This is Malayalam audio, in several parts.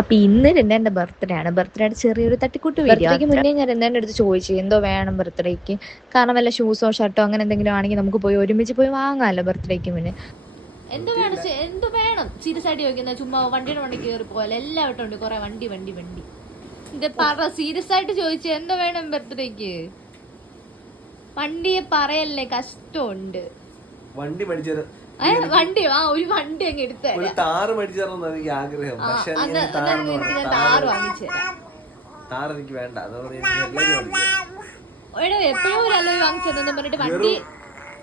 അപ്പൊ ഇന്ന് രണ്ടാൻ്റെ ബർത്ത്ഡേ ആണ്. ബർത്ത്ഡേയുടെ ചെറിയൊരു തട്ടിക്കൂട്ട് വീഡിയോയ്ക്ക് മുന്നേ ഞാൻ രണ്ടാൻ്റെ അടുത്ത് ചോദിച്ചു എന്തോ വേണം ബർത്ത്ഡേക്ക്, കാരണം വല്ല ഷൂസോ ഷർട്ടോ അങ്ങനെ എന്തെങ്കിലും ആണെങ്കിൽ നമുക്ക് പോയി ഒരുമിച്ച് പോയി വാങ്ങാമല്ലോ ബർത്ത്ഡേക്ക് മുന്നേ. എന്ത് വേണം സീരിയസ് ആയിട്ട് ചോദിക്കുന്ന, ചുമ്മാ വണ്ടിയുടെ വണ്ടി കയറി പോലെ എല്ലാവട്ടും ഉണ്ട് കുറെ വണ്ടി വണ്ടി വണ്ടി. ഇത് പറ, സീരിയസ് ആയിട്ട് ചോദിച്ചു എന്തോ വേണം ബർത്ത്ഡേക്ക്. വണ്ടിയെ പറയല്ലേ, കഷ്ടമുണ്ട്. വണ്ടി മേടിച്ചു വണ്ടി ഒരു വണ്ടി അങ്ങ് എടുത്തേ, താറ് മേടിച്ചു തരണം എനിക്ക് ആഗ്രഹം. പക്ഷെ താറ് വാങ്ങിച്ചു തരാം. താറ് എനിക്ക് വേണ്ട, എപ്പോഴും ഒരു അലോയ് വാങ്ങിച്ചു തന്നെ പറഞ്ഞിട്ട് വണ്ടി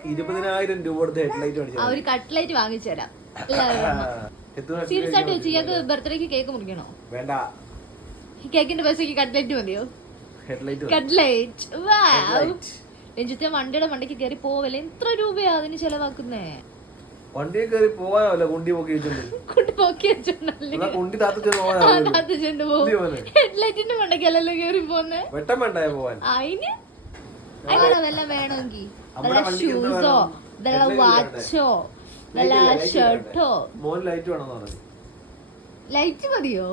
20,000 രൂപ കൊടുത്ത് ഹെഡ്ലൈറ്റ് മേടിച്ചു, ഒരു കട്ട്ലൈറ്റ് വാങ്ങിച്ചു തരാം. സീരിയസ് ആയിട്ട് വെച്ച് ഇയാൾക്ക് ബർത്ത്ഡേക്ക് കേക്ക് മുറിക്കണോ? വേണ്ട, കേക്കിന്റെ പൈസക്ക് കട്ട്ലൈറ്റ് മതിയോ? കട്ട്ലൈറ്റ് രഞ്ജിത്തെ വണ്ടിയുടെ വണ്ടിക്ക് കയറി പോവല്ലേ, എത്ര രൂപയാ അതിന് ചെലവാക്കുന്നേ? വണ്ടിയെ കയറി പോവാനല്ല, കുണ്ടി പൊക്കി ഹെഡ്ലൈറ്റിന്റെ മണ്ടക്കല്ലല്ലോ കയറി പോന്നെ. വെട്ടം വേണ്ടായ പോവാൻ. അതിന് അങ്ങനെ വല്ല വേണമെങ്കിൽ ഷൂസോ വല്ല വാച്ചോ വല്ല ഷർട്ടോ. ലൈറ്റ് വേണമെന്ന് പറഞ്ഞു. ലൈറ്റ് മതിയോ?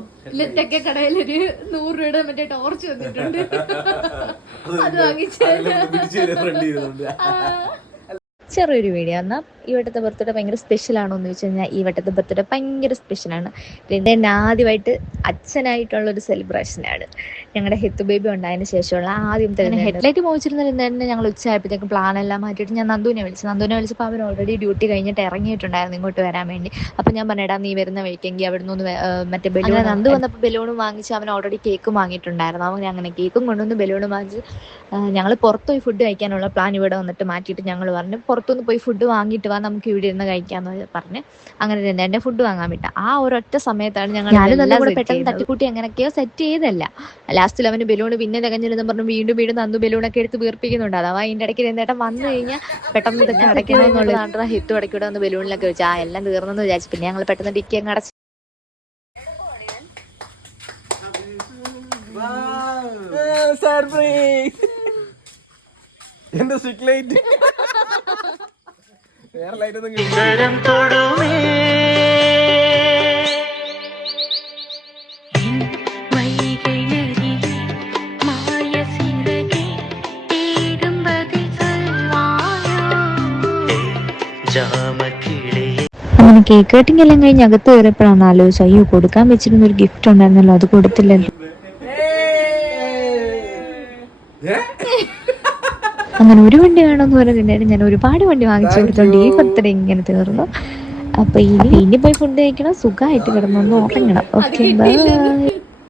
തെക്കേ കടയിലൊരു 100 രൂപയുടെ മറ്റേ ടോർച്ച് വന്നിട്ടുണ്ട്, അത് വാങ്ങിച്ചു. ചെറിയൊരു വീഡിയോ. എന്നാൽ ഈ വട്ടത്തെ ബർത്ത്ഡേ ഭയങ്കര സ്പെഷ്യലാണോ എന്ന് ചോദിച്ചു കഴിഞ്ഞാൽ ഈ വട്ടത്തെ ബർത്ത്ഡേ ഭയങ്കര സ്പെഷ്യലാണ്. പിന്നെ എൻ്റെ ആദ്യമായിട്ട് അച്ഛനായിട്ടുള്ളൊരു സെലിബ്രേഷനാണ്. ഞങ്ങളുടെ ഹെത്ത് ബേബി ഉണ്ടായതിന് ശേഷമുള്ള ആദ്യത്തെ ഹെഡ്ലൈറ്റ് മോഹിച്ചിരുന്നതിന് ഞങ്ങൾ ഉച്ചയായപ്പോഴത്തേക്കും പ്ലാൻ എല്ലാം മാറ്റിയിട്ട് ഞാൻ നന്ദുവിനെ വിളിച്ചപ്പോൾ അവൻ ഓൾറെഡി ഡ്യൂട്ടി കഴിഞ്ഞിട്ട് ഇറങ്ങിയിട്ടുണ്ടായിരുന്നു ഇങ്ങോട്ട് വരാൻ വേണ്ടി. അപ്പം ഞാൻ പറഞ്ഞിടാ നീ വരുന്ന വഴിക്കെങ്കിൽ അവിടെ നിന്ന് മറ്റേ ബലൂൺ, നന്ദു വന്നപ്പോൾ ബലൂണും വാങ്ങിച്ച് അവൻ ഓൾറെഡി കേക്കും വാങ്ങിയിട്ടുണ്ടായിരുന്നു. അവൻ അങ്ങനെ കേക്കും കൊണ്ടുവന്ന് ബലൂണും വാങ്ങിച്ച് ഞങ്ങൾ പുറത്തുപോയി ഫുഡ് കഴിക്കാനുള്ള പ്ലാൻ ഇവിടെ വന്നിട്ട് മാറ്റിയിട്ട് ഞങ്ങൾ പറഞ്ഞു പുറത്തുനിന്ന് പോയി ഫുഡ് വാങ്ങിയിട്ട് വാ, നമുക്ക് ഇവിടെ ഇരുന്ന് കഴിക്കാമെന്ന് പറഞ്ഞ് അങ്ങനെ എൻ്റെ ഫുഡ് വാങ്ങാൻ വിട്ട ആ ഒരൊറ്റ സമയത്താണ് ഞങ്ങൾ പെട്ടെന്ന് തട്ടിക്കൂട്ടി അങ്ങനെയൊക്കെയോ സെറ്റ് ചെയ്തല്ല. ലാസ്റ്റിൽ അവന് ബലൂൺ പിന്നെ തികഞ്ഞിരുന്ന് പറഞ്ഞു വീണ്ടും വീണ്ടും നന്ദു ബലൂണൊക്കെ എടുത്ത് വീർപ്പിക്കുന്നുണ്ട്. അഥവാ അതിൻ്റെ ഇടയ്ക്ക് രണ്ടേട്ടൻ വന്നു കഴിഞ്ഞാൽ പെട്ടെന്ന് ഇതൊക്കെ അടയ്ക്കണമെന്നുള്ളതാണ്. ഹിത്തും ഇടയ്ക്ക് ഇവിടെ വന്ന് ബലൂണിലൊക്കെ വെച്ച് എല്ലാം തീർന്നെന്ന് വിചാരിച്ചു. പിന്നെ ഞങ്ങൾ പെട്ടെന്ന് ഡിക്കി അങ്ങ് അടച്ചു. എന്താ സ്റ്റിക് ലൈറ്റ്, വേറെ ലൈറ്റ് ഒന്നും അങ്ങനെ കേക്ക് കട്ടിങ് എല്ലാം കഴിഞ്ഞ് അകത്ത് കയറിയപ്പോഴാണ് ആലോചിച്ചു അയ്യോ കൊടുക്കാൻ വെച്ചിരുന്ന ഒരു ഗിഫ്റ്റ് ഉണ്ടായിരുന്നല്ലോ, അത് കൊടുത്തില്ലല്ലോ. അങ്ങനെ ഒരു വണ്ടി വേണമെന്ന് പറഞ്ഞിട്ടുണ്ടായിരുന്നു. ഞാൻ ഒരുപാട് വണ്ടി വാങ്ങിച്ചു കൊടുത്തോണ്ട് ഈ ബർത്ത്ഡേ ഇങ്ങനെ തീർന്നു. അപ്പൊ ഇനി പോയി ഫുഡ് കഴിക്കണം, സുഖമായിട്ട് കിടന്നൊന്ന് ഉറങ്ങണം. Okay, by.